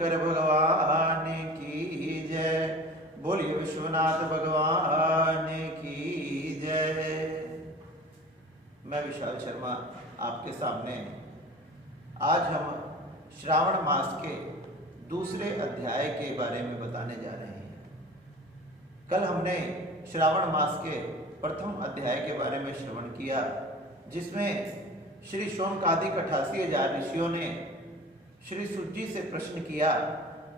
शंकर भगवान की जय। बोलिए विश्वनाथ भगवान की जय। मैं विशाल शर्मा आपके सामने आज हम श्रावण मास के दूसरे अध्याय के बारे में बताने जा रहे हैं। कल हमने श्रावण मास के प्रथम अध्याय के बारे में श्रवण किया, जिसमें श्री शौनकादिक 88,000 ऋषियों ने श्री सूत जी से प्रश्न किया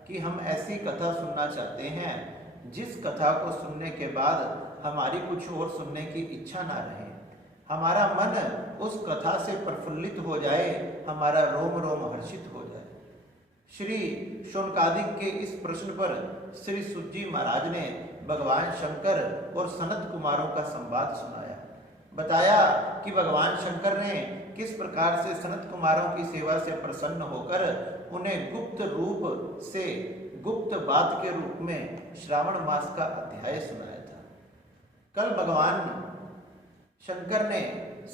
कि हम ऐसी कथा सुनना चाहते हैं जिस कथा को सुनने के बाद हमारी कुछ और सुनने की इच्छा ना रहे, हमारा मन उस कथा से प्रफुल्लित हो जाए, हमारा रोम रोम हर्षित हो जाए। श्री शौनकादिक के इस प्रश्न पर श्री सूत जी महाराज ने भगवान शंकर और सनत कुमारों का संवाद सुनाया। बताया कि भगवान शंकर ने किस प्रकार से सनत कुमारों की सेवा से प्रसन्न होकर उन्हें गुप्त रूप से गुप्त बात के रूप में श्रावण मास का अध्याय सुनाया था। कल भगवान शंकर ने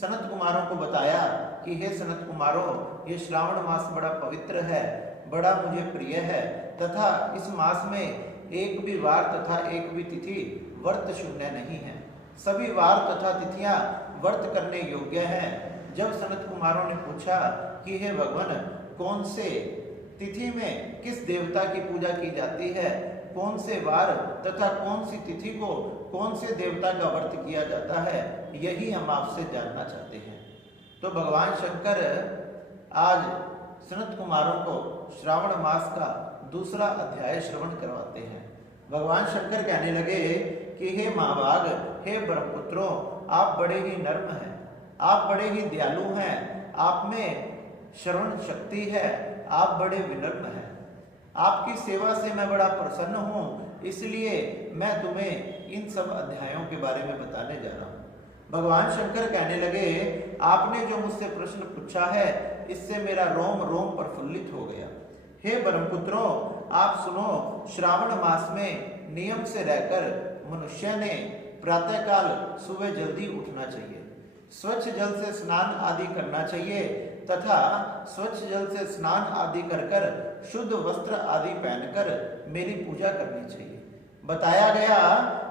सनत कुमारों को बताया कि हे सनत कुमारों, ये श्रावण मास बड़ा पवित्र है, बड़ा मुझे प्रिय है, तथा इस मास में एक भी वार तथा एक भी तिथि व्रत शून्य नहीं है। सभी वार तथा तिथियां व्रत करने योग्य हैं। जब सनत कुमारों ने पूछा कि हे भगवान, कौन से तिथि में किस देवता की पूजा की जाती है, कौन से वार तथा कौन सी तिथि को कौन से देवता का व्रत किया जाता है, यही हम आपसे जानना चाहते हैं। तो भगवान शंकर आज सनत कुमारों को श्रावण मास का दूसरा अध्याय श्रवण करवाते हैं। भगवान शंकर कहने लगे कि हे महाभाग, हे ब्रह्मपुत्रों, आप बड़े ही नर्म हैं, आप बड़े ही दयालु हैं, आप में श्रवण शक्ति है, आप बड़े विनम्र हैं। आपकी सेवा से मैं बड़ा प्रसन्न हूँ, इसलिए मैं तुम्हें इन सब अध्यायों के बारे में बताने जा रहा हूँ। भगवान शंकर कहने लगे, आपने जो मुझसे प्रश्न पूछा है, इससे मेरा रोम रोम प्रफुल्लित हो गया। हे ब्रह्मपुत्रों, आप सुनो, श्रावण मास में नियम से रहकर मनुष्य ने प्रातःकाल सुबह जल्दी उठना चाहिए, स्वच्छ जल से स्नान आदि करना चाहिए तथा स्वच्छ जल से स्नान आदि कर कर शुद्ध वस्त्र आदि पहनकर मेरी पूजा करनी चाहिए। बताया गया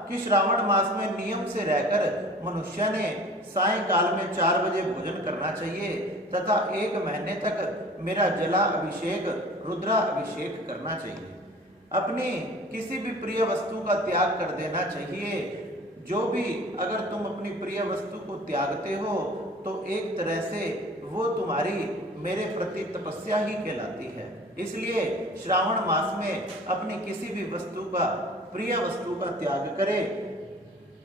कि श्रावण मास में नियम से रहकर मनुष्य ने सायंकाल में 4 बजे भोजन करना चाहिए तथा 1 महीने तक मेरा जला अभिषेक, रुद्रा अभिषेक करना चाहिए। अपनी किसी भी प्रिय वस्तु का त्याग कर देना चाहिए। जो भी अगर तुम अपनी प्रिय वस्तु को त्यागते हो तो एक तरह से वो तुम्हारी मेरे प्रति तपस्या ही कहलाती है। इसलिए श्रावण मास में अपनी किसी भी वस्तु का, प्रिय वस्तु का त्याग करे।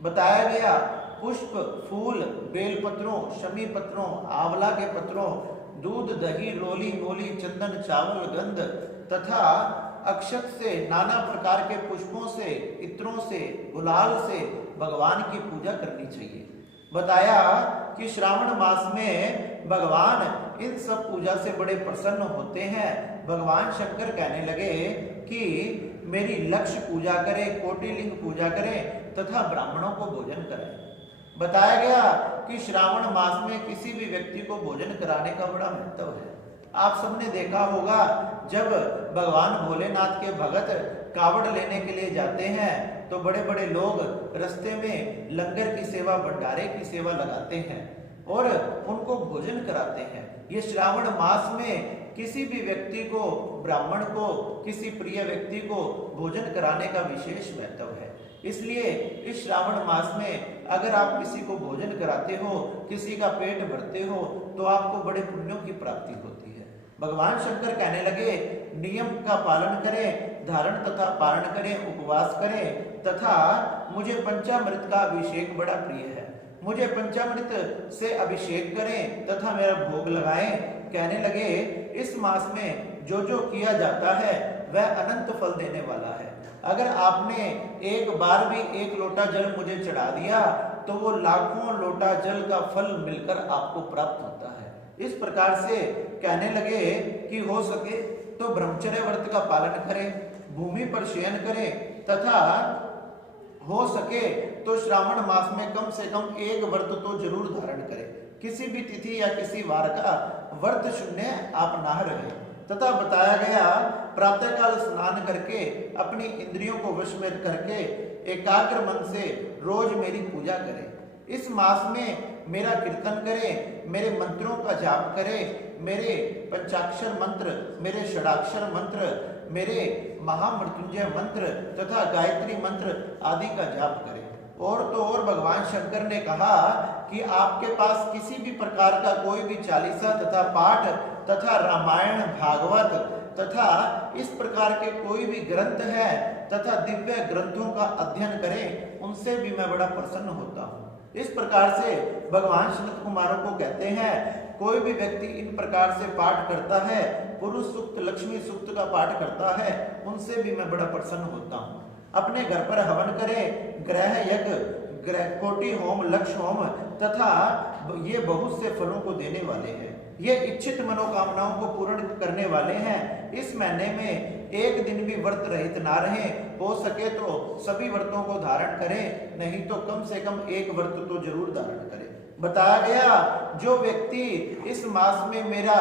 बताया गया पुष्प, फूल, बेलपत्रों, शमी पत्रों, आंवला के पत्रों, दूध, दही, रोली, मोली, चंदन, चावल, गंध तथा अक्षत से, नाना प्रकार के पुष्पों से, इत्रों से, गुलाल से भगवान की पूजा करनी चाहिए। बताया कि श्रावण मास में भगवान इन सब पूजा से बड़े प्रसन्न होते हैं। भगवान शंकर कहने लगे कि मेरी लक्ष्य पूजा करें, कोटिलिंग पूजा करें तथा ब्राह्मणों को भोजन कराएं। बताया गया कि श्रावण मास में किसी भी व्यक्ति को भोजन कराने का बड़ा महत्व है। आप सबने देखा होगा, जब भगवान भोलेनाथ के भगत कावड़ लेने के लिए जाते हैं तो बड़े बड़े लोग रास्ते में लंगर की सेवा, भंडारे की सेवा लगाते हैं और उनको भोजन कराते हैं। ये श्रावण मास में किसी भी व्यक्ति को, ब्राह्मण को, किसी प्रिय व्यक्ति को भोजन कराने का विशेष महत्व है। इसलिए इस श्रावण मास में अगर आप किसी को भोजन कराते हो, किसी का पेट भरते हो, तो आपको बड़े पुण्यों की प्राप्ति होती है। भगवान शंकर कहने लगे, नियम का पालन करें, धारण तथा पारण करें, उपवास करें तथा मुझे पंचामृत का अभिषेक बड़ा प्रिय है। मुझे पंचामृत से अभिषेक करें तथा मेरा भोग लगाएं। कहने लगे, इस मास में जो जो किया जाता है वह अनंत फल देने वाला है। अगर आपने एक बार भी 1 लोटा जल मुझे चढ़ा दिया तो वो लाखों लोटा जल का फल मिलकर आपको प्राप्त होता है। इस प्रकार से कहने लगे कि हो सके तो ब्रह्मचर्य व्रत का पालन करें, भूमि पर शयन करें तथा हो सके तो श्रावण मास में कम से कम 1 व्रत तो जरूर धारण करें। किसी भी तिथि या किसी वार का व्रत शून्य आप ना रहे। तथा बताया गया प्रातःकाल स्नान करके अपनी इंद्रियों को वश में करके एकाग्र मन से रोज मेरी पूजा करे। इस मास में मेरा कीर्तन करे, मेरे मंत्रों का जाप करे, मेरे पंचाक्षर मंत्र, मेरे षडाक्षर मंत्र, मेरे महामृत्युंजय मंत्र तथा गायत्री मंत्र आदि का जाप करे। और तो और भगवान शंकर ने कहा कि आपके पास किसी भी प्रकार का कोई भी चालीसा तथा पाठ तथा रामायण भागवत तथा इस प्रकार के कोई भी ग्रंथ है तथा दिव्य ग्रंथों का अध्ययन करें, उनसे भी मैं बड़ा प्रसन्न होता हूँ। इस प्रकार से भगवान सनत कुमारों को कहते हैं, कोई भी व्यक्ति इन प्रकार से पाठ करता है, पुरुष सूक्त, लक्ष्मी सूक्त का पाठ करता है, उनसे भी मैं बड़ा प्रसन्न होता हूँ। अपने घर पर हवन करें, ग्रह यज्ञ, ग्रह कोटि होम, लक्ष्य होम तथा ये बहुत से फलों को देने वाले हैं। ये इच्छित मनोकामनाओं को पूर्ण करने वाले हैं। इस महीने में एक दिन भी व्रत रहित ना रहें, हो सके तो सभी व्रतों को धारण करें, नहीं तो कम से कम एक व्रत तो जरूर धारण करें। बताया गया जो व्यक्ति इस मास में मेरा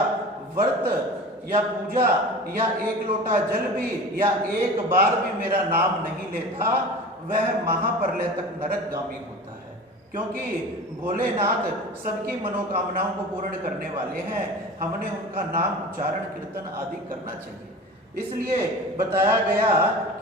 व्रत या पूजा या एक लोटा जल भी या एक बार भी मेरा नाम नहीं लेता, वह महाप्रलय तक नरकगामी होता है। क्योंकि भोलेनाथ सबकी मनोकामनाओं को पूर्ण करने वाले हैं, हमने उनका नाम उच्चारण कीर्तन आदि करना चाहिए। इसलिए बताया गया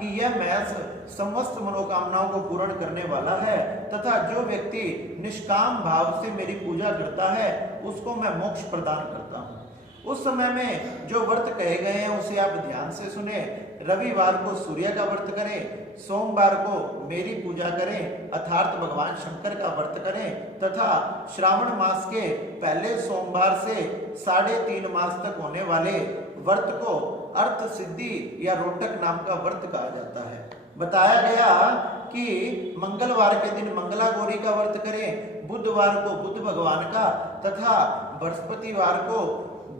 कि यह मैस समस्त मनोकामनाओं को पूर्ण करने वाला है तथा जो व्यक्ति निष्काम भाव से मेरी पूजा करता है उसको मैं मोक्ष प्रदान करता हूँ। उस समय में जो व्रत कहे गए हैं उसे आप ध्यान से सुने। रविवार को सूर्य का व्रत करें, सोमवार को मेरी पूजा करें अर्थात भगवान शंकर का व्रत करें तथा श्रावण मास के पहले सोमवार से 3.5 मास तक होने वाले व्रत को अर्थ सिद्धि या रोटक नाम का व्रत कहा जाता है। बताया गया कि मंगलवार के दिन मंगला गौरी का व्रत करें, बुधवार को बुध भगवान का तथा बृहस्पतिवार को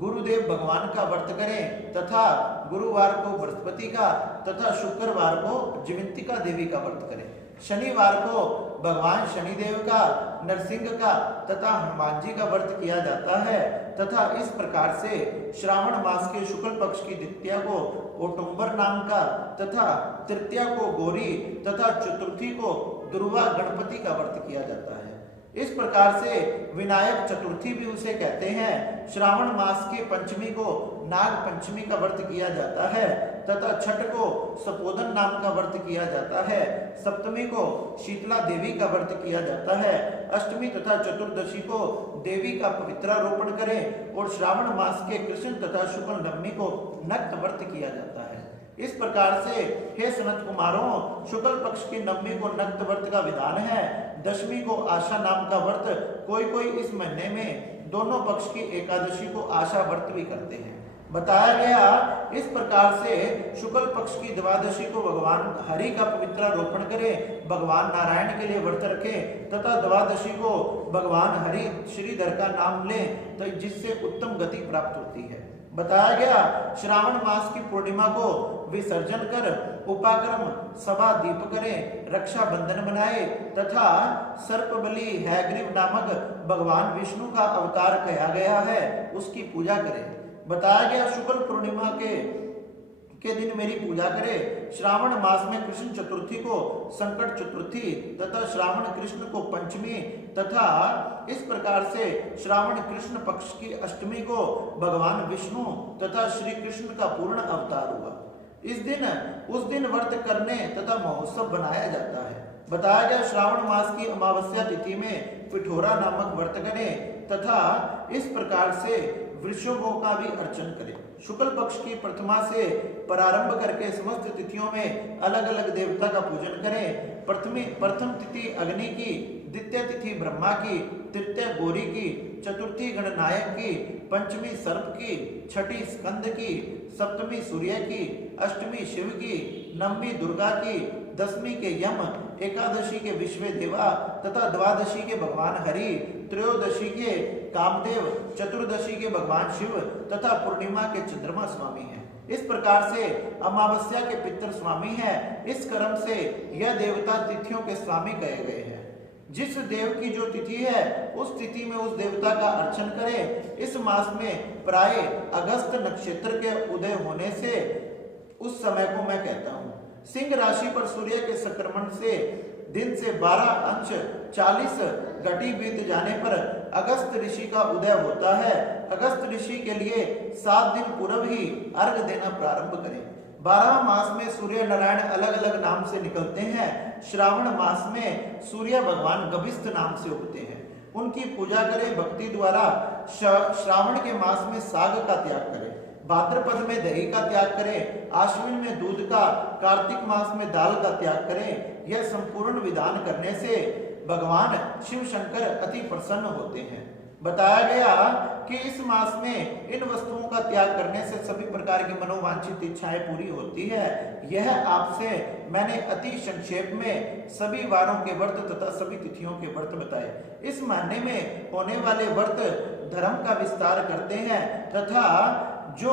गुरुदेव भगवान का व्रत करें तथा गुरुवार को बृहस्पति का तथा शुक्रवार को जयंतिका देवी का व्रत करें। शनिवार को भगवान शनिदेव का, नरसिंह का तथा हनुमान जी का व्रत किया जाता है तथा इस प्रकार से श्रावण मास के शुक्ल पक्ष की द्वितीया को ओटुंबर नाम का तथा तृतीया को गौरी तथा चतुर्थी को दुर्वा गणपति का व्रत किया जाता है। इस प्रकार से विनायक चतुर्थी भी उसे कहते हैं। श्रावण मास के पंचमी को नाग पंचमी का व्रत किया जाता है तथा छठ को सपोदन नाम का व्रत किया जाता है। सप्तमी को शीतला देवी का व्रत किया जाता है। अष्टमी तथा चतुर्दशी को देवी का पवित्रारोपण करें और श्रावण मास के कृष्ण तथा शुक्ल नवमी को नक्त व्रत किया जाता है। इस प्रकार से हे सनत कुमारों, शुक्ल पक्ष की नवमी को नक्त व्रत का विधान है। दशमी को आशा नाम का व्रत, कोई कोई इस महीने में दोनों पक्ष की एकादशी को आशा व्रत भी करते हैं। बताया गया इस प्रकार से शुक्ल पक्ष की द्वादशी को भगवान हरि का पवित्रारोपण करें, भगवान नारायण के लिए व्रत रखें तथा द्वादशी को भगवान हरि श्रीधर का नाम लें तो जिससे उत्तम गति प्राप्त होती है। बताया गया श्रावण मास की पूर्णिमा को विसर्जन कर उपाक्रम सभा दीप करें, रक्षा बंधन बनाए तथा सर्प बलि हैग्रीव नामक भगवान विष्णु का अवतार कहा गया है उसकी पूजा करें। बताया गया शुक्ल पूर्णिमा के दिन मेरी पूजा करें। श्रावण मास में कृष्ण चतुर्थी को संकट चतुर्थी तथा श्रावण कृष्ण को पंचमी तथा इस प्रकार से श्रावण कृष्ण पक्ष की अष्टमी को भगवान विष्णु तथा श्री कृष्ण का पूर्ण अवतार हुआ। उस दिन व्रत करने तथा महोत्सव बनाया जाता है। बताया गया श्रावण मास की अमावस्या तिथि में पिठोरा नामक व्रत करें तथा इस प्रकार से वृषभों का भी अर्चन करें। शुक्ल पक्ष की प्रथमा से प्रारंभ करके समस्त तिथियों में अलग अलग देवता का पूजन करें। प्रथम तिथि अग्नि की, द्वितीय तिथि ब्रह्मा की, तृतीय गौरी की, चतुर्थी गणनायक की, पंचमी सर्प की, छठी स्कंद की, सप्तमी सूर्य की, अष्टमी शिव की, नवमी दुर्गा की, दसवीं के यम, एकादशी के विश्व देवा तथा द्वादशी के भगवान हरि, त्रयोदशी के कामदेव, चतुर्दशी के भगवान शिव तथा पूर्णिमा के चंद्रमा स्वामी हैं। इस प्रकार से अमावस्या के पितृ स्वामी हैं। इस क्रम से यह देवता तिथियों के स्वामी कहे गए हैं। जिस देव की जो तिथि है उस तिथि में उस देवता का अर्चन करें। इस मास में प्राय अगस्त नक्षत्र के उदय होने से उस समय को मैं कहता हूँ। सिंह राशि पर सूर्य के संक्रमण से दिन से 12 अंश 40 घटी बीत जाने पर अगस्त ऋषि का उदय होता है। अगस्त ऋषि के लिए 7 दिन पूर्व ही अर्घ देना प्रारंभ करें। 12 मास में सूर्य नारायण अलग अलग नाम से निकलते हैं। श्रावण मास में सूर्य भगवान गभिस्थ नाम से उगते हैं। उनकी पूजा करें भक्ति द्वारा। श्रावण के मास में साग का त्याग करें, भाद्रपद में दही का त्याग करें, आश्विन में दूध का, कार्तिक मास में दाल का त्याग करें। यह संपूर्ण विधान करने से भगवान शिव शंकर अति प्रसन्न होते हैं। बताया गया कि इस मास में इन वस्तुओं का त्याग करने से सभी प्रकार की मनोवांछित इच्छाएं पूरी होती है। यह आपसे मैंने अति संक्षेप में सभी वारों के व्रत तथा सभी तिथियों के व्रत बताए। इस महीने में होने वाले व्रत धर्म का विस्तार करते हैं तथा जो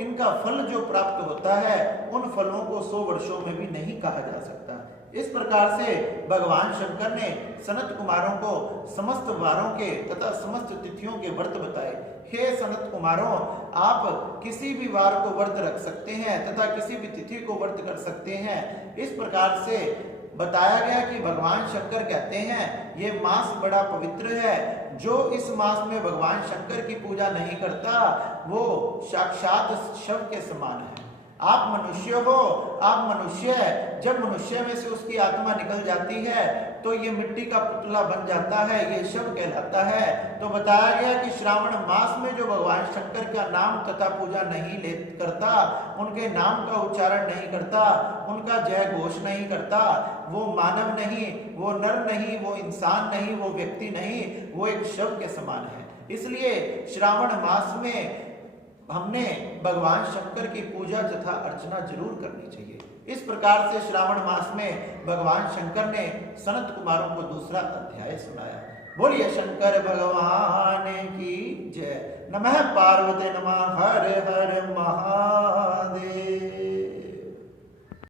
इनका फल जो प्राप्त होता है उन फलों को 100 वर्षों में भी नहीं कहा जा सकता। इस प्रकार से भगवान शंकर ने सनत कुमारों को समस्त वारों के तथा समस्त तिथियों के व्रत बताए। हे सनत कुमारों, आप किसी भी वार को व्रत रख सकते हैं तथा किसी भी तिथि को व्रत कर सकते हैं। इस प्रकार से बताया गया कि भगवान शंकर कहते हैं ये मास बड़ा पवित्र है। जो इस मास में भगवान शंकर की पूजा नहीं करता वो साक्षात शव के समान है। आप मनुष्य हो, आप मनुष्य है। जब मनुष्य में से उसकी आत्मा निकल जाती है तो ये मिट्टी का पुतला बन जाता है, ये शव कहलाता है। तो बताया गया कि श्रावण मास में जो भगवान शंकर का नाम तथा पूजा नहीं करता, उनके नाम का उच्चारण नहीं करता, उनका जय घोष नहीं करता, वो मानव नहीं, वो नर नहीं, वो इंसान नहीं, वो व्यक्ति नहीं, वो एक शव के समान है। इसलिए श्रावण मास में हमने भगवान शंकर की पूजा तथा अर्चना जरूर करनी चाहिए। इस प्रकार से श्रावण मास में भगवान शंकर ने सनत कुमारों को दूसरा अध्याय सुनाया। बोलिए शंकर भगवान की जय। नमः पार्वती नमः। हर हर महा